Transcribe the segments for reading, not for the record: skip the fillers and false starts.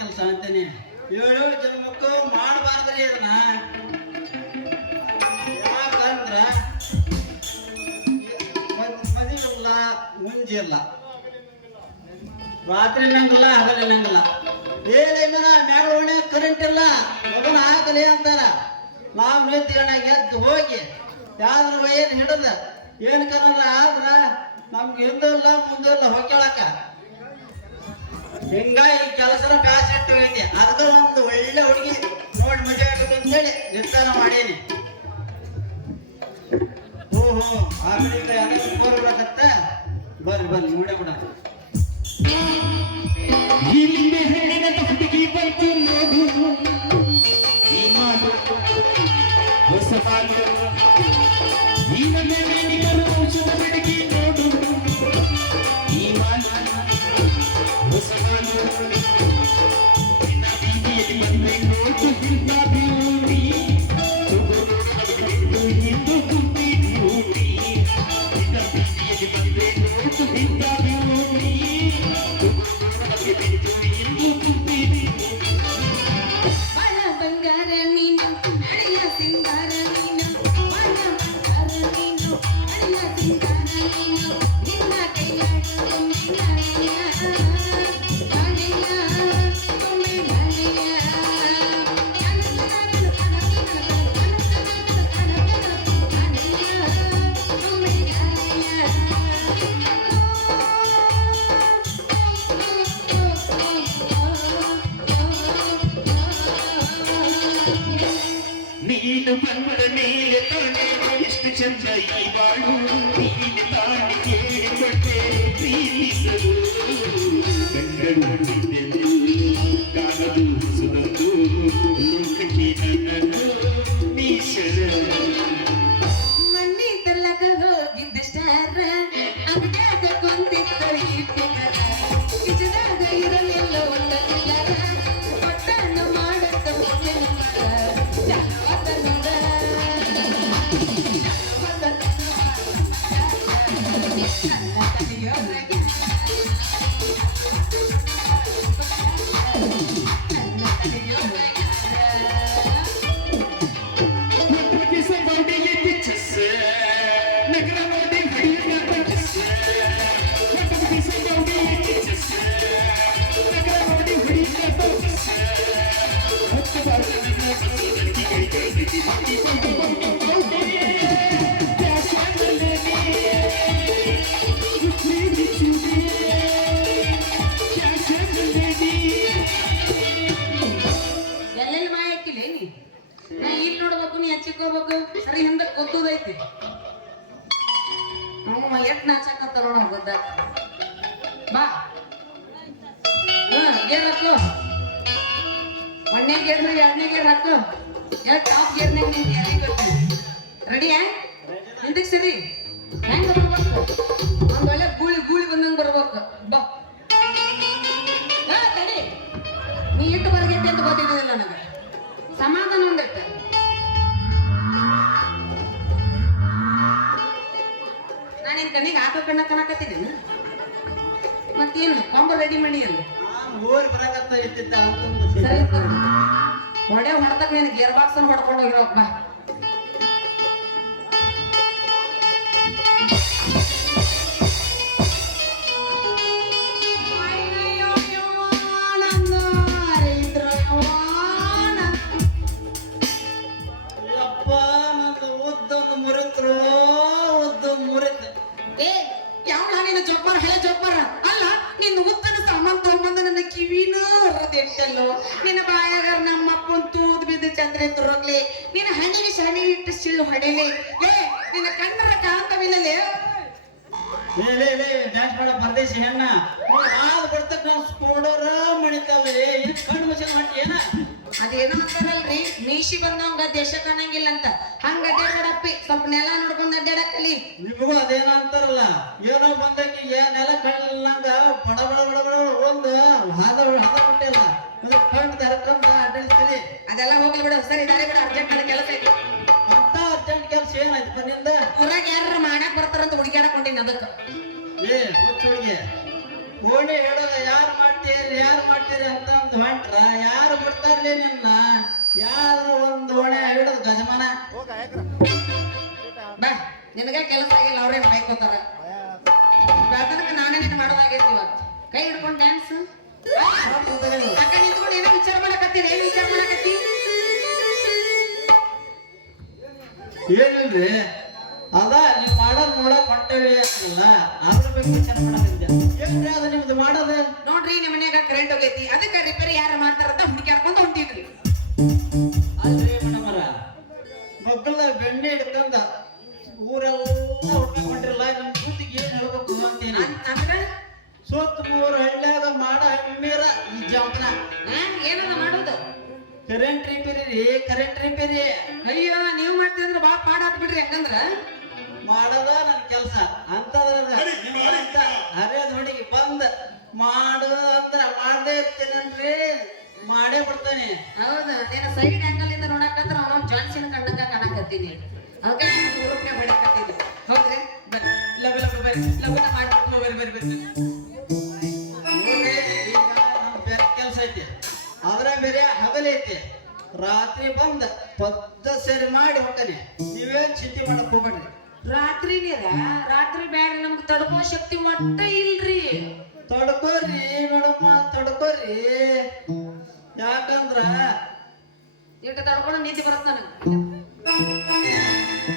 ಕೆಲಸ ಅಂತೀನಿ. ಏಳು ಜನ್ಮಕ್ಕೂ ಮಾಡಬಾರ್ದ್ರಿ ಇದನ್ನ. ಯಾಕಂದ್ರ ಮದಿಲ್ಲ ಮುಂಜಿಲ್ಲ, ರಾತ್ರಿ ನಂಗಿಲ್ಲ ಹಗಲಿ ನಂಗಿಲ್ಲ. ಮನ ಮ್ಯಾಗ ಓಣೆ ಕರೆಂಟ್ ಇಲ್ಲ, ಮಗನ ಹಾಕಲಿ ಅಂತಾರ. ನಾವು ನಿಂತ್ಕೊಂಡ ಎದ್ದು ಹೋಗಿ ಯಾವ್ದ್ರ ಏನ್ ಹಿಡದ ಏನ್ ಕನ್ನಡ ಆದ್ರ ನಮ್ಗೆ ಹಿಂದಿಲ್ಲ ಮುಂದಿಲ್ಲ ಹೊಕ್ಕೊಳಕ. ಹಿಂಗಾಗಿ ಕೆಲಸನ ಬ್ಯಾಸ ಇಟ್ಟು ಹೋಗಿದ್ದೆ. ಅದಕ್ಕ ಒಂದು ಒಳ್ಳೆ ಹುಡುಗಿ ನೋಡಿ ಮದುವೆ ಆಗಬೇಕು ಅಂತೇಳಿ ನಿರ್ಧಾರ ಮಾಡೀನಿ. ಓಹೋ ಆ ಕಡೆಯಿಂದ ಯಾವ್ದಾದ್ರು ಫೋನ್ ಬಿಡಕತ್ತ. ಬರ್ರಿ ಬರ್ರಿ ನೋಡೇ ಬಿಡ. ನೀನು ಬಂದ ಮೇಲೆ ತಾನೆ ಎಷ್ಟು ಚಂದ ಈ ಬಾಳು. ನೀನು ತಾಳಿ ಕೇಳಿಕೊಟ್ಟೆ ಪ್ರೀತಿಸಲು ಕಂಡುಕೊಂಡಿದ್ದೆನು ಕಾಣದು ಸುನಂದು ಲೋಕಕ್ಕೆ ನನ್ನನ್ನು ನೀಶರ ಮಣ್ಣಿ ತಲ್ಲಕ ಹೋಗಿದ್ದ ಸ್ಟಾರ ಅಂಗಡ್ಯಾಗ ಕೊಂದಿತ್ತು ಈ ಫಿಗರ ನಿಜದಾಗ ಇರಲಿಲ್ಲ ಒಂದು ಚಿಲ್ಲರ ಒಟ್ಟನ್ನು ಮಾಡತ್ತ ಮುಂದಿನ ಎಲ್ಲೆಲ್ಲಿ ಮಾಯ ಹಾಕಿಲ್ಲ ನೀ. ನಾ ಇಲ್ಲಿ ನೋಡ್ಬೇಕು, ನೀ ಹಚ್ಚಿಕೋಬೇಕು. ಸರಿ ಹಿಂದೆ ಗೊತ್ತದೈತಿ. ನಾವು ಎಟ್ ನಾಚಕತ್ತ ನೋಡ ಗೊತ್ತ. ಬಾ ಗೇರ್ ಹಾಕು. ಒಂದನೇ ಗೇರ್ ಎರಡನೇ ಗೇರ್ ಹಾಕು. ಟಾಪ್ ಗೇರ್ನಾಗ ನಿಂಗೆ ಯಾರಿಗೆ ರೆಡಿಯಾ? ಹಿಂದಕ್ಕೆ ಸರಿ. ಹೆಂಗ ಬರ್ಬೇಕು? ಒಂದ್ ಒಳ್ಳೆ ಗೂಳಿ ಗೂಳಿ ಬಂದಂಗ ಬರ್ಬೇಕು. ಬಾ ತಡಿ. ನೀ ಇಟ್ಟು ಬರ್ಗೈತಿ ಅಂತ ಗೊತ್ತಿದ್ದಿಲ್ಲ ನನಗೆ. ಸಮಾಧಾನ ಒಂದೈತೆ. ನಾನೇನ್ ಕಣ್ಣಿಗೆ ಹಾಕೋ ಕಣ್ಣ ಕಣಕತ್ತಿದ್ದೀನಿ. ಮತ್ತೇನು ಕೊಂಬ ರೆಡಿ ಮಾಡಿ ಅಲ್ಲಿ ಊರ್ ಬರಕತ್ತ ಇಟ್ಟಿದ್ದ ಸರಿ ಹೊಡೆ ಹೊಡ್ತಕ್ ನೀನು ಗೇರ್ ಬಾಕ್ಸ್ ಅನ್ನು ಹೊಡ್ಕೊಂಡು ಹೋಗಿರೋಕ್ ಬಾ. ಜೋಪಾರ ಹಳೆ ಜೋಪಾರ ಅಲ್ಲ. ನಿನ್ನ ಉತ್ತನ ಸಾಮಾನ್ ತಗೊಂಬಂದ ನನ್ನ ಕಿವಿನ ಹರಿದೆಟ್ಟಲ್ಲೋ. ನಿನ್ನ ಬಾಯಾಗ ನಮ್ಮ ಅಪ್ಪನ್ ತೂದ್ ಬಿದ್ದು ಚಂದ್ರ ತುರಗ್ಲಿ. ನಿನ್ನ ಹಣ್ಣಿಗೆ ಶನಿ ಇಟ್ಟು ಸಿಳ್ಳು ಹೊಡೆಲಿ. ನಿನ್ನ ಕಣ್ಣರ ಕಾಂತವಿಲ್ಲಲೇ. ಡ್ಯಾನ್ಸ್ ಮಾಡ ಪರದೇಶಿ ಹೆಣ್ಣ ಹಾಲು ಬರ್ತಕ್ಕ ನಾವು ಸ್ಕೋಡೋರ ಮಣಿತಾವೆ. ಏನ್ ಕಣ್ಣು ಮಚ್ಚಲ್ ಮಾಡಿ ಏನ ಅದೇನೋ ಅಂತಾರಲ್ರಿ, ಮೀಶಿ ಬಂದವಂಗ ದೇಶ ಕಾಣಂಗಿಲ್ಲ ಅಂತ. ಹಂಗ ಅಡ್ಡಾಡಪ್ಪಿ ಸ್ವಲ್ಪ ನೆಲ ನೋಡ್ಕೊಂಡು ಅಡ್ಡಾಡಕ್ಕಲಿ. ನಿಮಗೂ ಅದೇನೋ ಅಂತಾರಲ್ಲ, ಏನೋ ಬಂದಕ್ಕೆ ನೆಲ ಕಣ್ಣಂಗ ಬಡ ಬಡ ಬಡ ಬಡ ಒಂದು ಹಾದ ಬಿಟ್ಟಿಲ್ಲ ಕಣ್ಣು ತೆರಕಂತ ಅಡ್ಡಾಡ್ತೀರಿ. ಅದೆಲ್ಲ ಹೋಗ್ಲಿ ಬಿಡು. ಸರಿ ದಾರಿ ಬಿಡು, ಅರ್ಜೆಂಟ್ ಮಾಡಿ ಕೆಲಸ ಐತಿ. ಅಂತ ಅರ್ಜೆಂಟ್ ಕೆಲಸ ಏನಾಯ್ತು ಬಂದಿಂದ? ಊರಾಗ ಯಾರ ಮಾಡಕ್ ಬರ್ತಾರಂತ ಹುಡುಕ್ಯಾಡಕೊಂಡಿನಿ ಅದಕ್ಕೆ. ಹುಚ್ಚ ಹುಡುಗಿ ಓಣಿ ಹೇಳೋದ ಯಾರು ಮಾಡ್ತೀರಿ ಅಂತಂದು ಹೊಂಟ್ರ ಯಾರು ಬಿಡ್ತಾರ್ಲಿ ನಿನ್ನ ಯಾರು ಒಂದು ಓಣೆ ಹಿಡಿದು ಗಜಮಾನ ಬಾ ನಿನಗ ಕೆಲಸ ಆಗಿಲ್ಲ ಅವ್ರೇನ್ ಕಾಯ್ಕೋತಾರ ಬೆಳತನಕ ನಾನೇ ನಿನ್ನ ಮಾಡೋದಾಗೈತಿ ಇವತ್ತು ಕೈ ಹಿಡ್ಕೊಂಡು ಡ್ಯಾನ್ಸ್ ಅಕ್ಕ ನಿಂತ್ಕೊಂಡು ಏನೋ ವಿಚಾರ ಮಾಡಕತ್ತೀರಿ ಏನ್ ವಿಚಾರ ಮಾಡಕತ್ತಿ ಏನಿಲ್ರಿ ಅದ ನೀವು ಮಾಡೋದ್ ನೋಡಕ್ ಹೊಂಟೇವಿ ಅಲ್ಲ ಅದ್ರ ಬಗ್ಗೆ ವಿಚಾರ ಮಾಡಕತ್ತಿದ್ದೆ ಏನ್ರಿ ಅದು ನಿಮ್ದು ಮಾಡೋದು ನೋಡ್ರಿ ನಿಮ್ಮ ಮನ್ಯಾಗ ಕರೆಂಟ್ ಹೋಗೈತಿ ಅದಕ್ಕೆ ರಿಪೇರಿ ಯಾರು ಮಾಡ್ತಾರಂತ ಹುಡುಕ್ಯಾಡ್ಕೊಂಡು ಹೊಂಟಿದ್ರಿ ಅಲ್ರಿ ಮೇಡಮರ ಮಕ್ಕಳ ಬೆಣ್ಣೆ ಹಿಡ್ಕೊಂಡ ಊರೆಲ್ಲ ಹುಡ್ಕೊಂಡ್ರಿಲ್ಲ ನಿಮ್ ಕೂತಿಗೆ ಏನ್ ಹೇಳ್ಬೇಕು ಅಂತೀನಿ ಅಂದ್ರೆ ಸುತ್ತ ಮೂರು ಹಳ್ಳ್ಯಾಗ ಮಾಡ ಮೀರ ಈ ಜಂಪನ ಏನದ ಮಾಡೋದು ಕರೆಂಟ್ ರಿಪೇರಿ ಅಯ್ಯೋ ನೀವು ಮಾಡ್ತೀರಂದ್ರ ಬಾ ಪಾಡ ಹಾಕ್ ಬಿಡ್ರಿ ಹಂಗಂದ್ರ ಮಾಡದ ನನ್ ಕೆಲ್ಸ ಅಂತದ್ರಾಗ ಹರಿಯದ ಹುಡುಗಿ ಬಂದ ಮಾಡು ಅಂದ್ರ ಮಾಡದೇ ಇರ್ತೀನನ್ರಿ ಮಾಡೇ ಬಿಡ್ತಾನೆ ಹೌದು ನೀನು ಸೈಡ್ ಆಂಗಲ್ ಇಂದ ನೋಡಕತ್ರ ಅವನೊಂದು ಜಾನ್ಸಿನ ಕಂಡಂಗ ಕಾಣಕತ್ತೀನಿ ಅದಕ್ಕೆ ಹುಡುಗನೆ ಬಡಕತ್ತೀನಿ ಹೌದ್ರಿ ಬರ್ರಿ ಲಗು ಲಗು ಬರ್ರಿ ಲಗುನ ಮಾಡ್ಬಿಟ್ಟು ಬರ್ರಿ ನೋಡ್ರಿ ಈಗ ನಮ್ ಬೇರೆ ಕೆಲ್ಸ ಐತಿ ಅದ್ರ ಬೇರೆ ಹಗಲೈತಿ ರಾತ್ರಿ ಬಂದ ಪದ್ದ ಸೇರಿ ಮಾಡಿ ಹೊಕ್ಕನೆ ನೀವೇನ್ ಚಿಂತೆ ಮಾಡಕ್ ಹೋಗ್ಬೇಡ್ರಿ ರಾತ್ರಿ ಬ್ಯಾಡ್ರಿ ನಮ್ಗೆ ತಡ್ಕೋ ಶಕ್ತಿ ಒಟ್ಟ ಇಲ್ರಿ ತಡ್ಕೋರಿ ಮೇಡಮ್ಮ ತಡ್ಕೋರಿ ಯಾಕಂದ್ರ ಇಟ್ಟ ತಡ್ಕೊಂಡು ನಿದ್ದೆ ಬರತ್ತ ನನಗೆ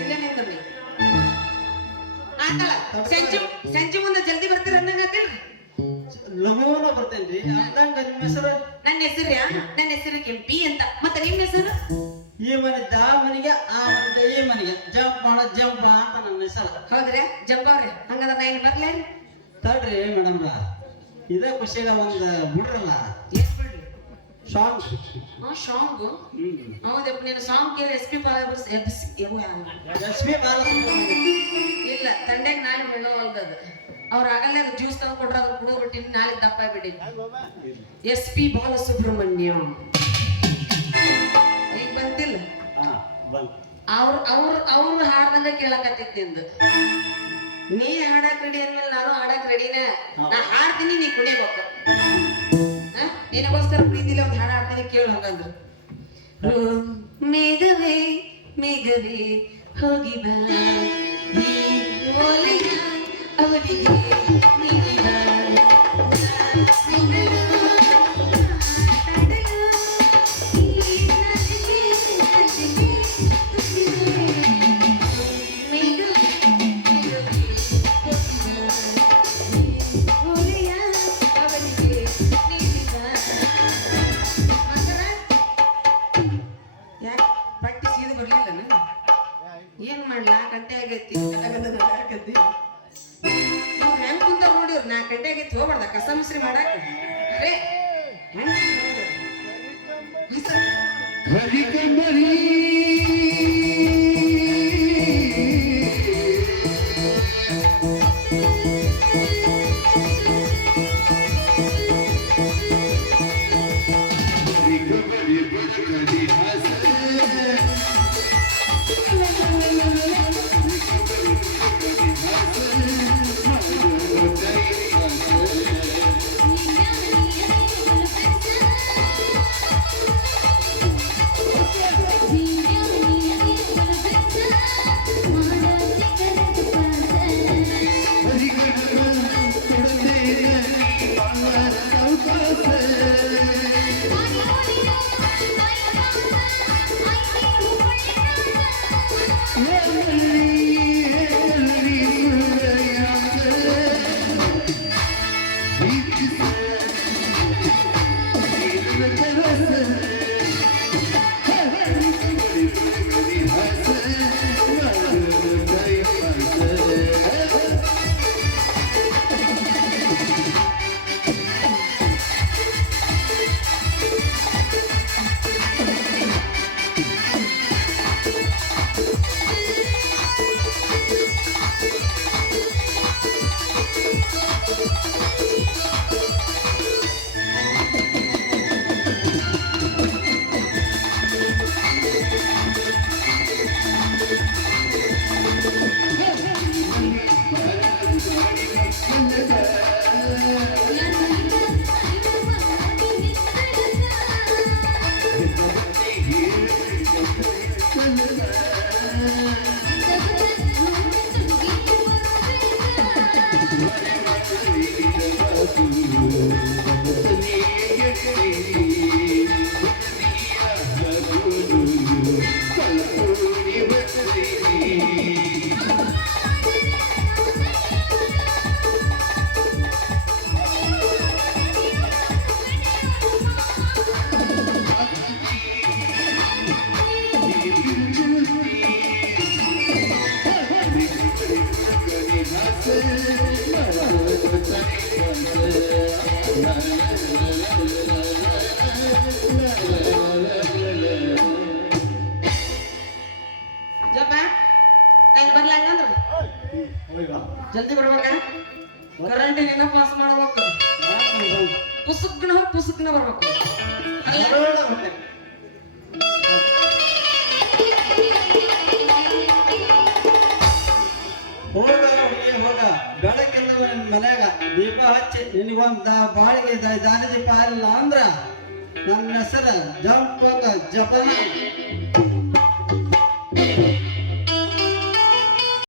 ಇಲ್ಲೇ ನಿಂದ್ರಿ ಆತಲ್ಲ ಸಂಜೆ ಮುಂದೆ ಜಲ್ದಿ ಬರ್ತೀರ ಅನ್ನಂಗತ್ತಿಲ್ರಿ ಲಘುವನ ಬರ್ತೇನ್ರಿ ಅಂದಂಗ ನಿಮ್ಮ ಹೆಸರು ನನ್ನ ಹೆಸರು ಕೆಂಪಿ ಅಂತ ಮತ್ತೆ ನಿಮ್ಮ ಹೆಸರು ಈ ಮನಿದ್ದ ಆ ಮನೆಗೆ ಆ ಮನಿದ್ದ ಈ ಮನೆಗೆ ಜಂಪ್ ಅಂತ ನನ್ನ ಹೆಸರು ಹೌದ್ರಿ ಜಂಬವ್ರಿ ಹಂಗಂದ್ರ ನಾ ಇನ್ನು ಬರ್ಲೇರಿ ತಡ್ರಿ ಮೇಡಮ್ ಇದೇ ಖುಷಿಗ ಒಂದ್ ಬಿಡ್ರಲ್ಲ ಏನ್ ಬಿಡ್ರಿ ಸಾಂಗ್ ಸಾಂಗ್ ಹೌದಪ್ಪ ನೀನು ಸಾಂಗ್ ಕೇಳಿ ಎಸ್ ಪಿ ಇಲ್ಲ ತಂಡ್ಯಾಗ ನಾಳೆ ಬೆಳ್ಳೋಲ್ದದು ಅವ್ರ ಆಗಲ್ಲ ಜ್ಯೂಸ್ ತಂದು ಕೊಟ್ರ ಅದ್ರ ಕುಡಿದ್ಬಿಟ್ಟಿನಿ ನಾಳೆ ದಪ್ಪ ಆಗ್ಬಿಟ್ಟಿನಿ ಎಸ್ ಪಿ ಬಾಲಸುಬ್ರಹ್ಮಣ್ಯ ಈಗ ಬಂತಿಲ್ಲ ಅವ್ರು ಹಾಡ್ದಂಗ ಕೇಳಕತ್ತಿತ್ತು ನಿಂದು ನೀ ಹಾಡಕ್ ರೆಡಿ ಅಂದ್ಮೇಲೆ ನಾನು ಹಾಡಕ್ ರೆಡಿನ ನಾ ಹಾಡ್ತೀನಿ ನೀ ಕುಡಿಬೇಕು ನಿನಗೋಸ್ಕರ ಪ್ರೀತಿಲಿ ಒಂದು ಹಾಡು ಹಾಡ್ತೀನಿ ಕೇಳು ಹಂಗಂದ್ರು ಮೇಘವೇ ಮೇಘವೇ ಹೋಗಿ ಬಾ ಅವನಿಗೆ ನೀಡಿ ಬಾ ಏನ್ ಮಾಡ್ಲಾ ಗಂಟೆ ಆಗೈತಿ ಹೆಂಗ್ ಕುಂತ ನೋಡಿವ್ರು 4 ಗಂಟೆ ಆಗೈತಿ ಹೋಗ್ಬಾರ್ದ ಕಸ ಮುಸ್ರಿ ಮಾಡಾಕ ಅರೇ ಜಪ್ಪ ನಂಗೆ ಬರ್ಲ ಹಂಗಂದ್ರ ಜಲ್ದಿ ಬರ್ಬೇಕ ಕರೆಂಟ್ ಏನ ಪಾಸ್ ಮಾಡ್ಬೇಕು ಪುಸ್ತಕನ ಬರ್ಬೇಕು ಅಲ್ಲ ಹೋಗ ಹುಡುಗಿ ಹೋಗ ಬೆಳಕಿಂದ ನಿನ್ ಮನ್ಯಾಗ ದೀಪ ಹಚ್ಚಿ ನಿನಗೊಂದ್ ಬಾಳಿಗೆ ದಾರಿ ದೀಪ ಇಲ್ಲ ಅಂದ್ರ ನನ್ನ ಹೆಸರು ಜಂಪ್ ಜಪನ